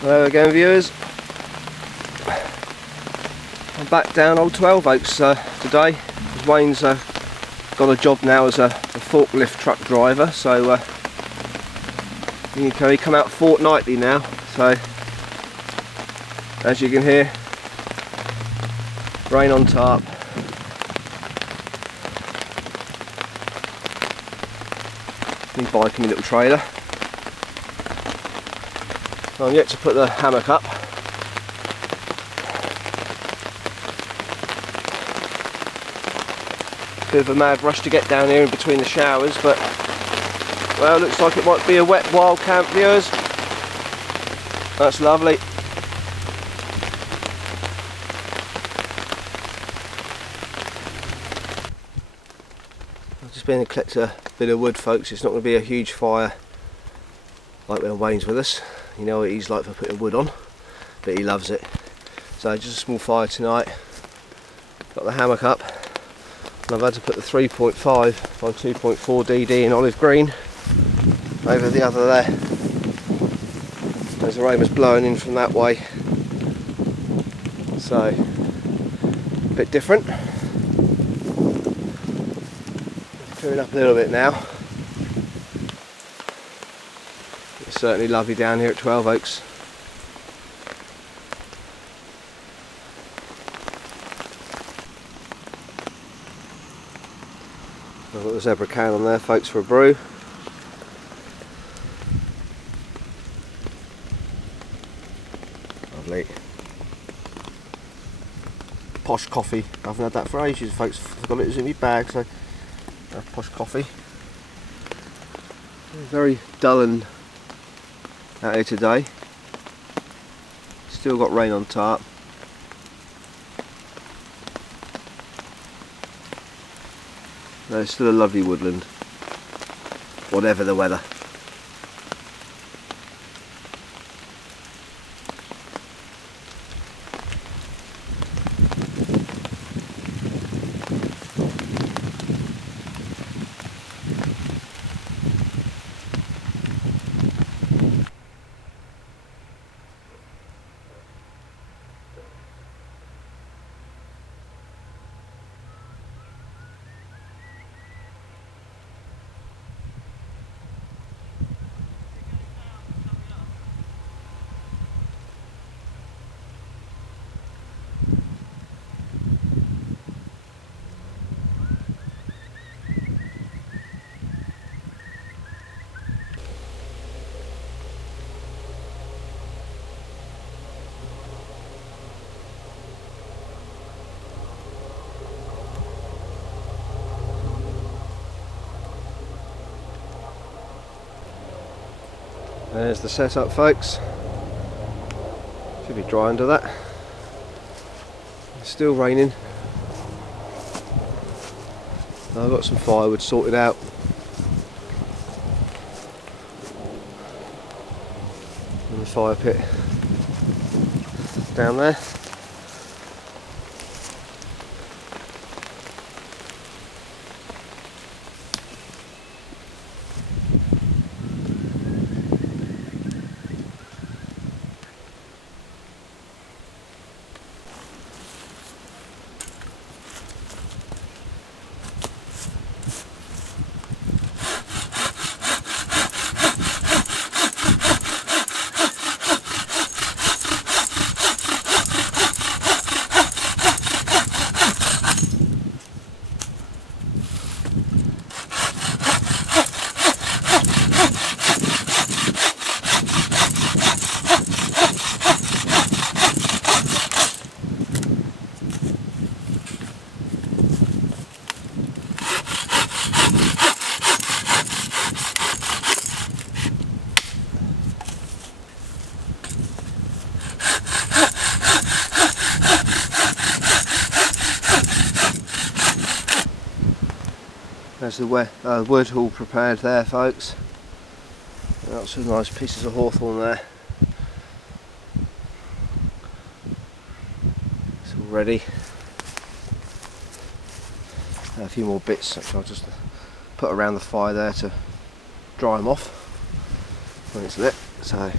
Hello again, viewers. I'm back down Old 12 Oaks today. Wayne's got a job now as a forklift truck driver, so he come out fortnightly now. So as you can hear, rain on tarp. Me bike and my little trailer. I'm yet to put the hammock up. Bit of a mad rush to get down here in between the showers, but well, looks like it might be a wet wild camp, viewers. That's lovely. I've just been to collect a bit of wood, folks. It's not going to be a huge fire like when Wayne's with us. You know what he's like for putting wood on, but he loves it. So just a small fire tonight. Got the hammock up, and I've had to put the 3.5 by 2.4 DD in olive green over the other there. As the rain was blowing in from that way, so a bit different. Clearing up a little bit now. It's certainly lovely down here at 12 Oaks. I've got the zebra can on there, folks, for a brew. Lovely. Posh coffee. I haven't had that for ages, folks. Forgot it was in my bag, so posh coffee. Very dull and out here today. Still got rain on tarp. There's still a lovely woodland, whatever the weather. There's the setup, folks. Should be dry under that. It's still raining. I've got some firewood sorted out. And the fire pit down there. There's the wood all prepared there, folks. Got some nice pieces of hawthorn there. It's all ready. A few more bits which I'll just put around the fire there to dry them off when it's lit. So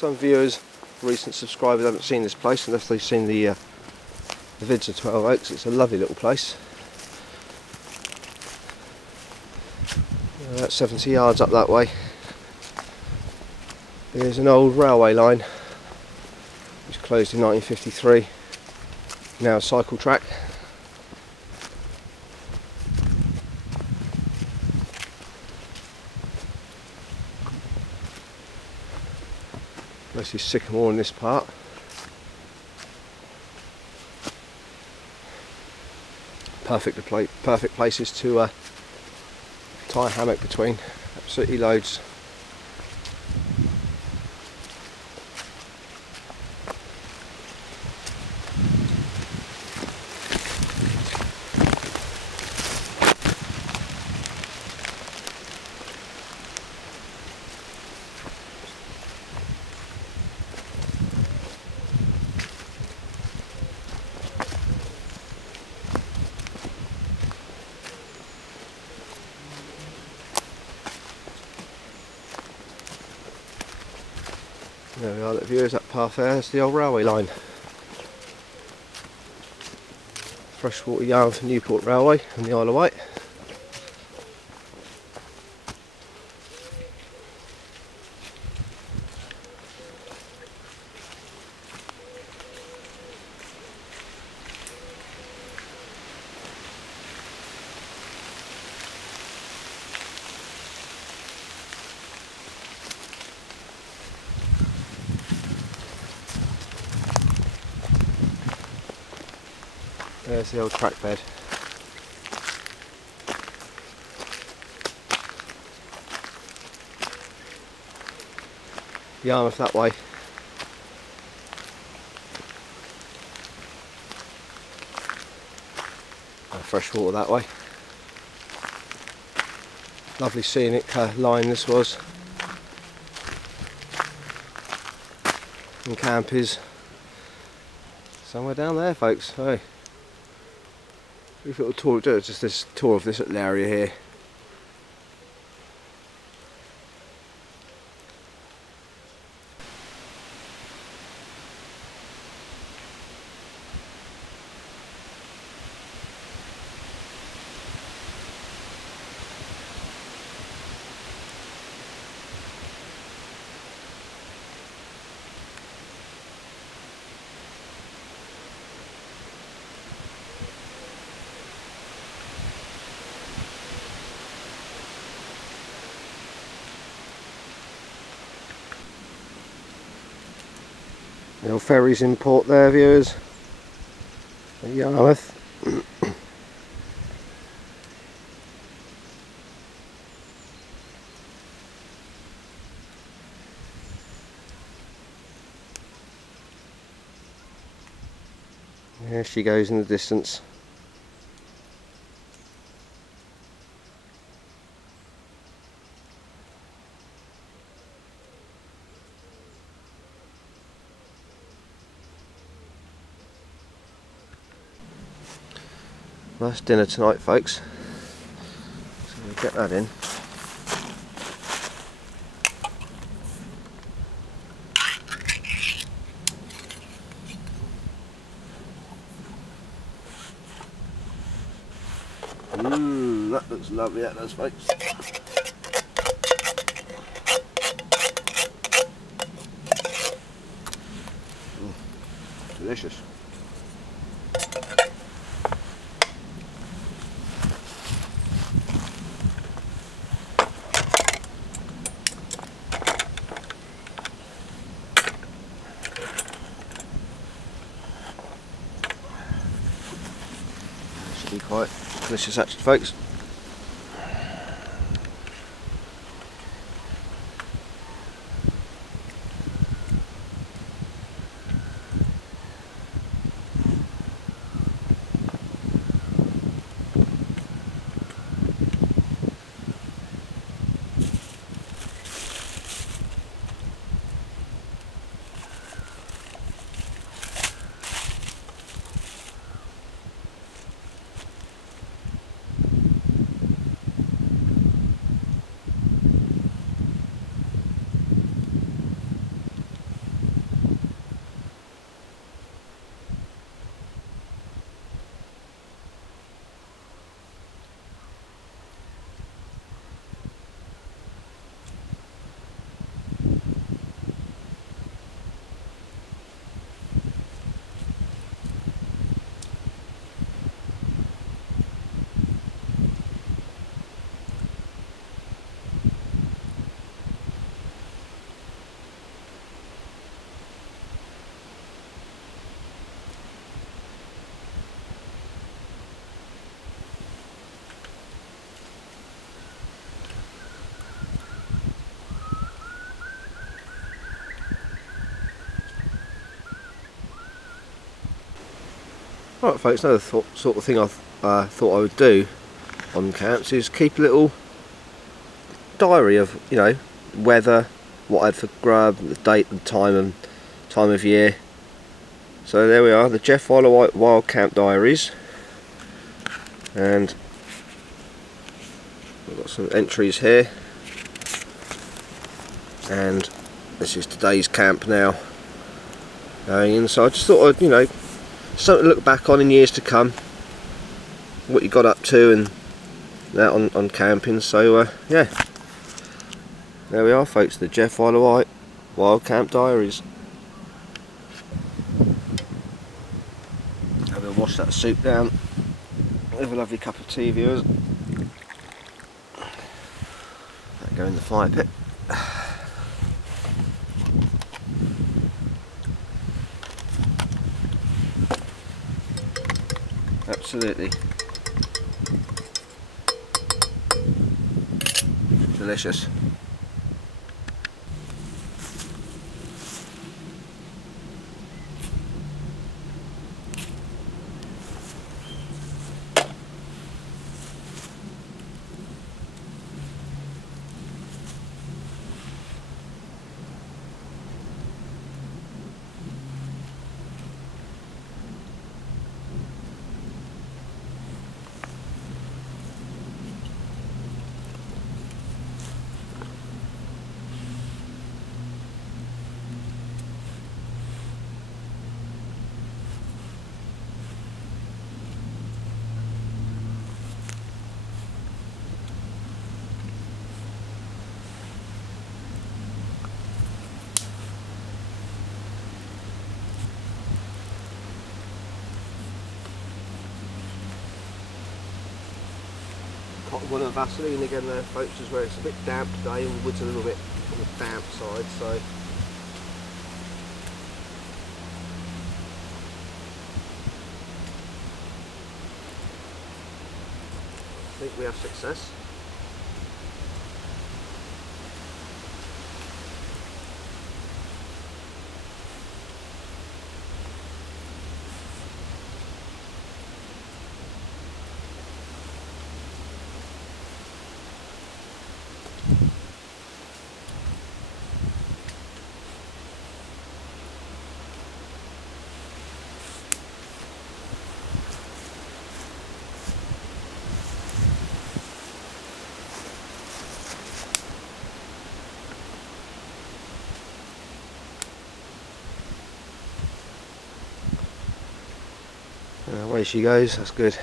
some viewers, recent subscribers, haven't seen this place unless they've seen the vids of 12 Oaks. It's a lovely little place. About 70 yards up that way. There's an old railway line which closed in 1953. Now a cycle track. Mostly sycamore in this part. Perfect places to tie a hammock between. Absolutely loads. There we are, the viewers, that path there, that's the old railway line. Freshwater yarn for Newport Railway and the Isle of Wight. There's the old track bed. Yarmouth that way. Freshwater that way. Lovely scenic line this was. And camp is somewhere down there, folks. Hey. Brief little tour, just this tour of this little area here. The old ferries in port there, viewers. At Yarmouth. There she goes in the distance. Well, that's dinner tonight, folks. So we'll get that in. That looks lovely, that does, folks. Delicious. Should be quite delicious actually, folks. Right folks, another sort of thing I thought I would do on camps is keep a little diary of, you know, weather, what I had for grub, the date and time of year. So there we are, the Jeff Fowler White Wild Camp Diaries, and we've got some entries here, and this is today's camp now going in. So I just thought I'd, you know, something to look back on in years to come, what you got up to and that on camping. So yeah, there we are folks, the Jeff Fowler White Wild Camp Diaries. I'm going to wash that soup down with a lovely cup of tea, viewers. That go in the fire pit. Absolutely delicious. Cotton wool and Vaseline again there folks, is where it's a bit damp today and the wood's a little bit on the damp side, so I think we have success. Away she goes, that's good.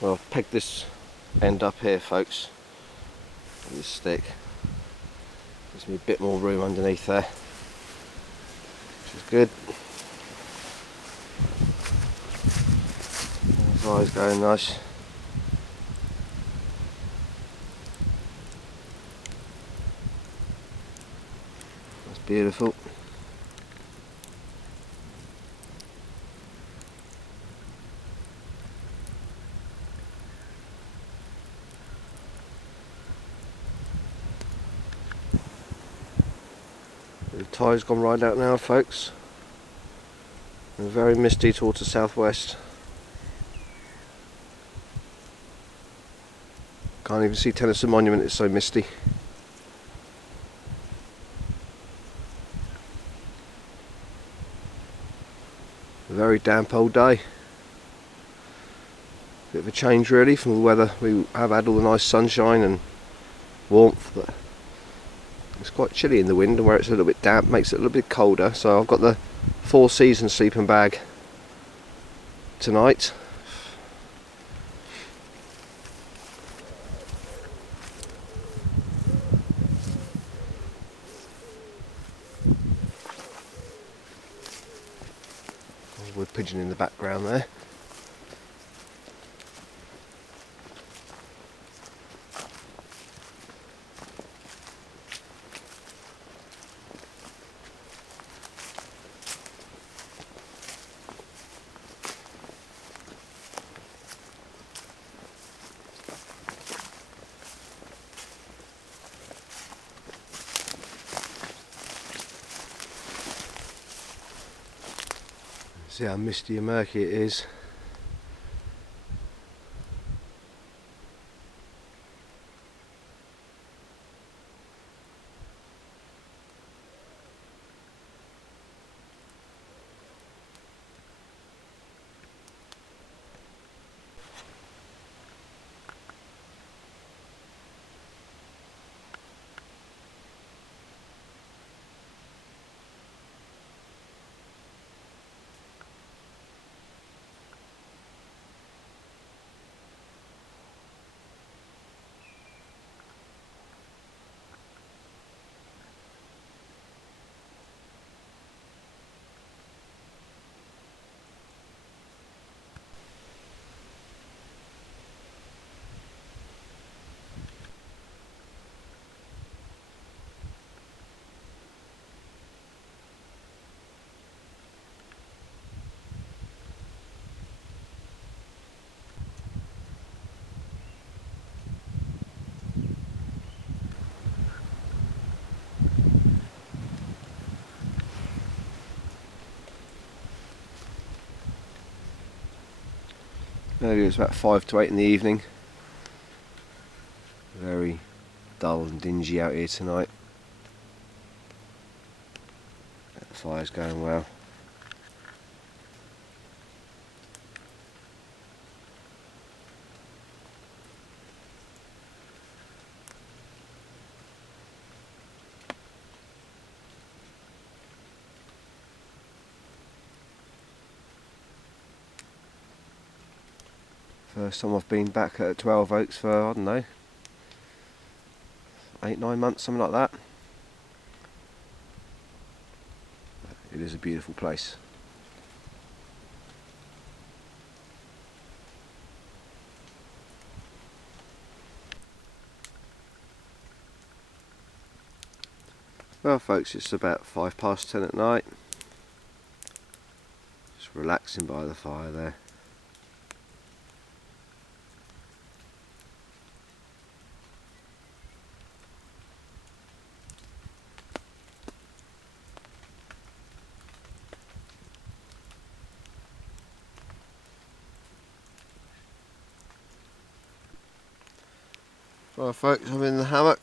Well, I've pegged this end up here folks, with this stick. Gives me a bit more room underneath there, which is good. His eyes going nice. That's beautiful. The tide's gone right out now folks, and very misty towards the southwest. Can't even see Tennyson Monument, it's so misty. A very damp old day. Bit of a change really from the weather. We have had all the nice sunshine and warmth, but it's quite chilly in the wind, and where it's a little bit damp makes it a little bit colder. So I've got the Four Seasons sleeping bag tonight. Wood pigeon in the background there. See how misty and murky it is. Maybe it was about 5 to 8 in the evening. Very dull and dingy out here tonight. The fire's going well. First time I've been back at 12 Oaks for, I don't know, 8-9 months, something like that. It is a beautiful place. Well folks, it's about 10:05 at night. Just relaxing by the fire there. Right folks, I'm in the hammock,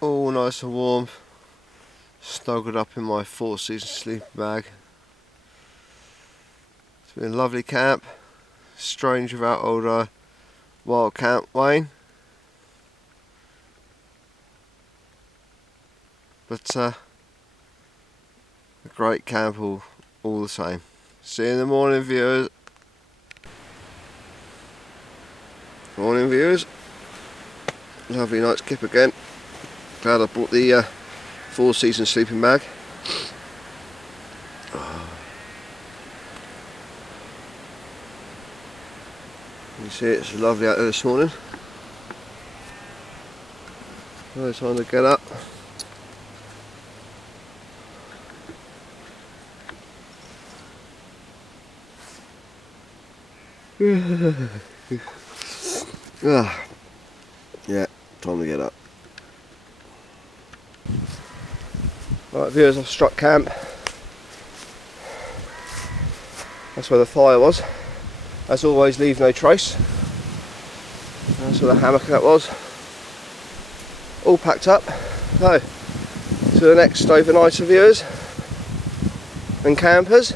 all nice and warm, snuggled up in my 4-season sleeping bag. It's been a lovely camp, strange without old wild camp Wayne, but a great camp all the same. See you in the morning, viewers. Morning viewers. Lovely night's kip again. Glad I brought the 4-season sleeping bag. You see it's lovely out there this morning. Right, time to get up. Yeah, time to get up. Right viewers, I've struck camp. That's where the fire was. As always, leave no trace. That's where the hammock that was. All packed up. So, to the next overnighter viewers and campers.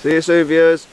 See you soon viewers.